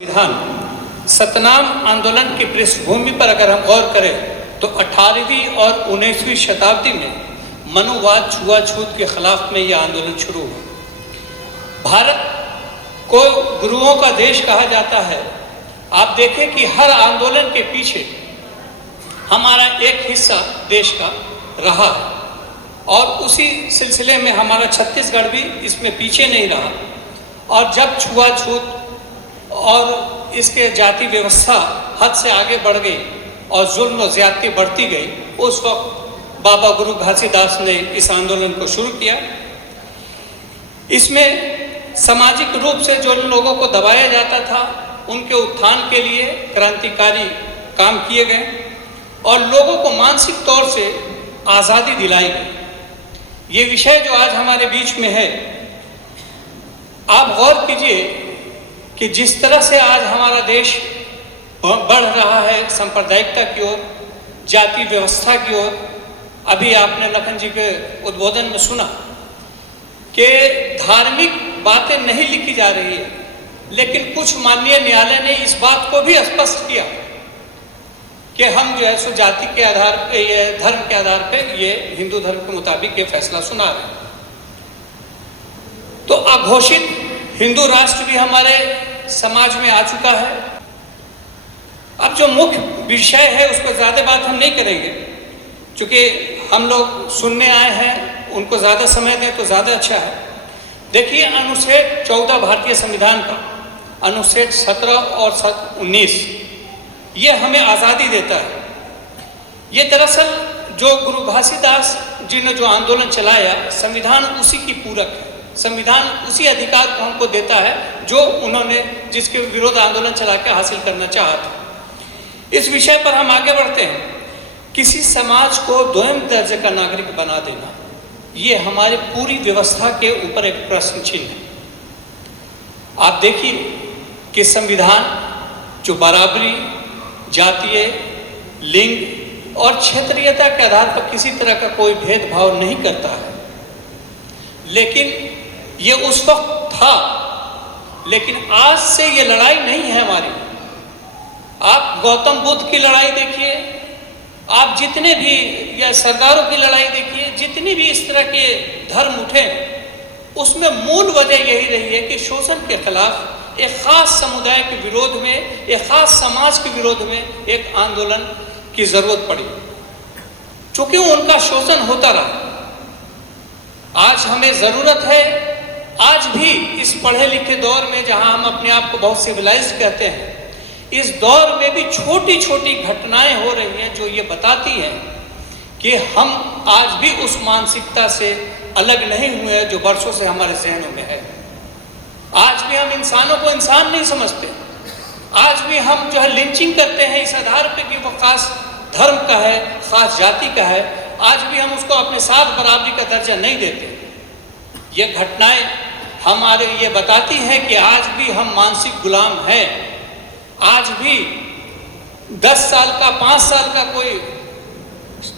संविधान सतनाम आंदोलन की पृष्ठभूमि पर अगर हम गौर करें तो 18वीं और 19वीं शताब्दी में मनुवाद छुआछूत के खिलाफ में यह आंदोलन शुरू हुआ। भारत को गुरुओं का देश कहा जाता है। आप देखें कि हर आंदोलन के पीछे हमारा एक हिस्सा देश का रहा है और उसी सिलसिले में हमारा छत्तीसगढ़ भी इसमें पीछे नहीं रहा। और जब छुआछूत और इसके जाति व्यवस्था हद से आगे बढ़ गई और जुल्म और ज्यादती बढ़ती गई, उस वक्त बाबा गुरु घासीदास ने इस आंदोलन को शुरू किया। इसमें सामाजिक रूप से जो लोगों को दबाया जाता था उनके उत्थान के लिए क्रांतिकारी काम किए गए और लोगों को मानसिक तौर से आज़ादी दिलाई गई। ये विषय जो आज हमारे बीच में है, आप गौर कीजिए कि जिस तरह से आज हमारा देश बढ़ रहा है सांप्रदायिकता की ओर, जाति व्यवस्था की ओर। अभी आपने लखन जी के उद्बोधन में सुना कि धार्मिक बातें नहीं लिखी जा रही है, लेकिन कुछ माननीय न्यायालय ने इस बात को भी स्पष्ट किया कि हम जो है सो जाति के आधार पे, ये धर्म के आधार पे, ये हिंदू धर्म के मुताबिक ये फैसला सुना रहे हैं। तो अघोषित हिंदू राष्ट्र भी हमारे समाज में आ चुका है। अब जो मुख्य विषय है उसको ज़्यादा बात हम नहीं करेंगे, क्योंकि हम लोग सुनने आए हैं, उनको ज़्यादा समय दें तो ज़्यादा अच्छा है। देखिए, अनुच्छेद 14 भारतीय संविधान का अनुच्छेद 17 और 19 ये हमें आज़ादी देता है। ये दरअसल जो गुरु घासीदास जी ने जो आंदोलन चलाया, संविधान उसी की पूरक है। संविधान उसी अधिकार को हमको देता है जो उन्होंने जिसके विरोध आंदोलन चला के हासिल करना चाहा था। इस विषय पर हम आगे बढ़ते हैं। किसी समाज को द्वैम दर्जे का नागरिक बना देना, ये हमारी पूरी व्यवस्था के ऊपर एक प्रश्न चिन्ह है। आप देखिए कि संविधान जो बराबरी, जातीय, लिंग और क्षेत्रीयता के आधार पर किसी तरह का कोई भेदभाव नहीं करता है, लेकिन ये उस वक्त था, लेकिन आज से ये लड़ाई नहीं है हमारी। आप गौतम बुद्ध की लड़ाई देखिए, आप जितने भी या सरदारों की लड़ाई देखिए, जितनी भी इस तरह के धर्म उठे, उसमें मूल वजह यही रही है कि शोषण के खिलाफ एक खास समुदाय के विरोध में, एक खास समाज के विरोध में एक आंदोलन की जरूरत पड़ी, चूंकि उनका शोषण होता रहा। आज हमें जरूरत है, आज भी इस पढ़े लिखे दौर में जहां हम अपने आप को बहुत सिविलाइज्ड कहते हैं, इस दौर में भी छोटी छोटी घटनाएं हो रही हैं जो ये बताती हैं कि हम आज भी उस मानसिकता से अलग नहीं हुए जो वर्षों से हमारे जहनों में है। आज भी हम इंसानों को इंसान नहीं समझते। आज भी हम जो है लिंचिंग करते हैं इस आधार पे कि वो खास धर्म का है, खास जाति का है। आज भी हम उसको अपने साथ बराबरी का दर्जा नहीं देते। ये घटनाएं हमारे ये बताती हैं कि आज भी हम मानसिक गुलाम हैं। आज भी 10 साल का, 5 साल का कोई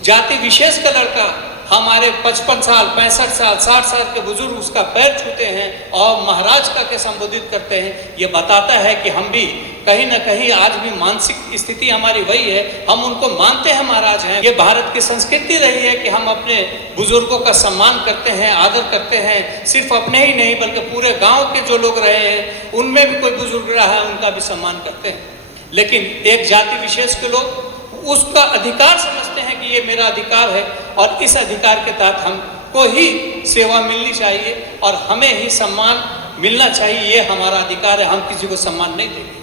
जाति विशेष का लड़का हमारे 55 साल, 65 साल, 60 साल के बुजुर्ग उसका पैर छूते हैं और महाराज का के संबोधित करते हैं। ये बताता है कि हम भी कहीं ना कहीं आज भी मानसिक स्थिति हमारी वही है, हम उनको मानते हैं महाराज हैं। ये भारत की संस्कृति रही है कि हम अपने बुजुर्गों का सम्मान करते हैं, आदर करते हैं। सिर्फ अपने ही नहीं बल्कि पूरे गाँव के जो लोग रहे हैं उनमें भी कोई बुजुर्ग रहा है, उनका भी सम्मान करते हैं। लेकिन एक जाति विशेष के लोग उसका अधिकार समझते हैं कि ये मेरा अधिकार है और इस अधिकार के तहत हमको ही सेवा मिलनी चाहिए और हमें ही सम्मान मिलना चाहिए। ये हमारा अधिकार है, हम किसी को सम्मान नहीं देंगे।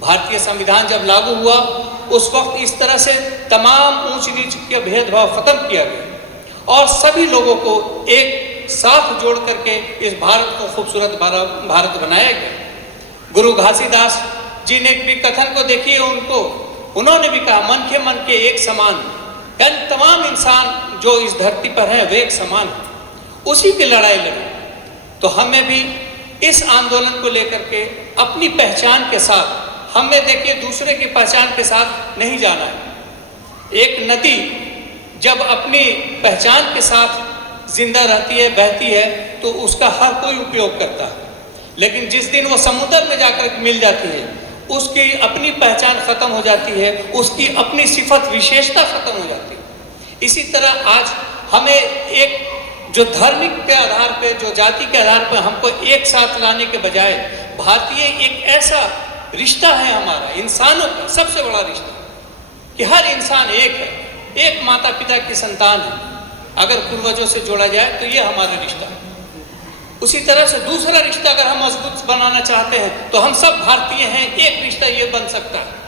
भारतीय संविधान जब लागू हुआ उस वक्त इस तरह से तमाम ऊंच नीच के भेदभाव खत्म किया गया और सभी लोगों को एक साथ जोड़ करके इस भारत को खूबसूरत भारत बनाया गया। गुरु घासीदास जी ने भी कथन को देखिए, उन्होंने भी कहा मन के एक समान, यानी तमाम इंसान जो इस धरती पर है वे एक समान है। उसी की लड़ाई लड़ी। तो हमें भी इस आंदोलन को लेकर के अपनी पहचान के साथ, हमें देखिए दूसरे की पहचान के साथ नहीं जाना है। एक नदी जब अपनी पहचान के साथ जिंदा रहती है, बहती है, तो उसका हर कोई उपयोग करता है। लेकिन जिस दिन वो समुद्र में जाकर मिल जाती है, उसकी अपनी पहचान खत्म हो जाती है, उसकी अपनी सिफत विशेषता खत्म हो जाती है। इसी तरह आज हमें एक जो धार्मिक के आधार पे, जो जाति के आधार पर हमको एक साथ लाने के बजाय भारतीय एक ऐसा रिश्ता है हमारा इंसानों का सबसे बड़ा रिश्ता कि हर इंसान एक है, एक माता पिता की संतान है। अगर पूर्वजों से जोड़ा जाए तो ये हमारा रिश्ता है। उसी तरह से दूसरा रिश्ता अगर हम मजबूत बनाना चाहते हैं तो हम सब भारतीय हैं, एक रिश्ता ये बन सकता है।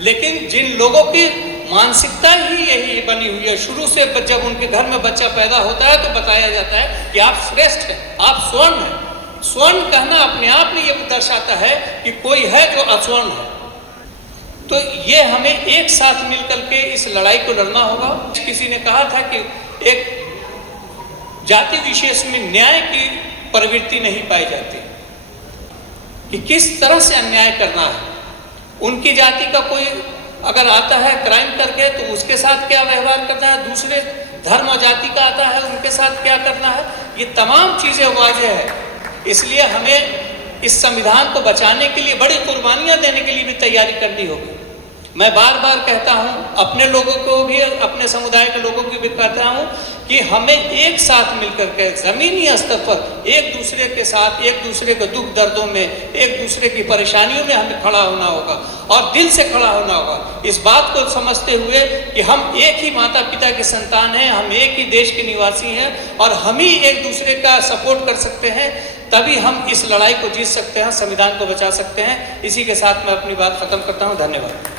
लेकिन जिन लोगों की मानसिकता ही यही बनी हुई है, शुरू से जब उनके घर में बच्चा पैदा होता है तो बताया जाता है कि आप श्रेष्ठ हैं, आप स्वर्ण हैं। स्वर्ण कहना अपने आप में ये दर्शाता है कि कोई है जो अस्वर्ण है। तो ये हमें एक साथ मिलकर के इस लड़ाई को लड़ना होगा। किसी ने कहा था कि एक जाति विशेष में न्याय की प्रवृत्ति नहीं पाई जाती, कि किस तरह से अन्याय करना है। उनकी जाति का कोई अगर आता है क्राइम करके तो उसके साथ क्या व्यवहार करना है, दूसरे धर्म और जाति का आता है उनके साथ क्या करना है, ये तमाम चीज़ें वाज़ेह है। इसलिए हमें इस संविधान को बचाने के लिए बड़ी कुर्बानियाँ देने के लिए भी तैयारी करनी होगी। मैं बार बार कहता हूँ, अपने लोगों को भी, अपने समुदाय के लोगों को भी कहता हूँ कि हमें एक साथ मिलकर के ज़मीनी स्तर पर एक दूसरे के साथ, एक दूसरे के दुख दर्दों में, एक दूसरे की परेशानियों में हमें खड़ा होना होगा और दिल से खड़ा होना होगा। इस बात को समझते हुए कि हम एक ही माता पिता के संतान हैं, हम एक ही देश के निवासी हैं और हम ही एक दूसरे का सपोर्ट कर सकते हैं, तभी हम इस लड़ाई को जीत सकते हैं, संविधान को बचा सकते हैं। इसी के साथ मैं अपनी बात खत्म करता हूँ। धन्यवाद।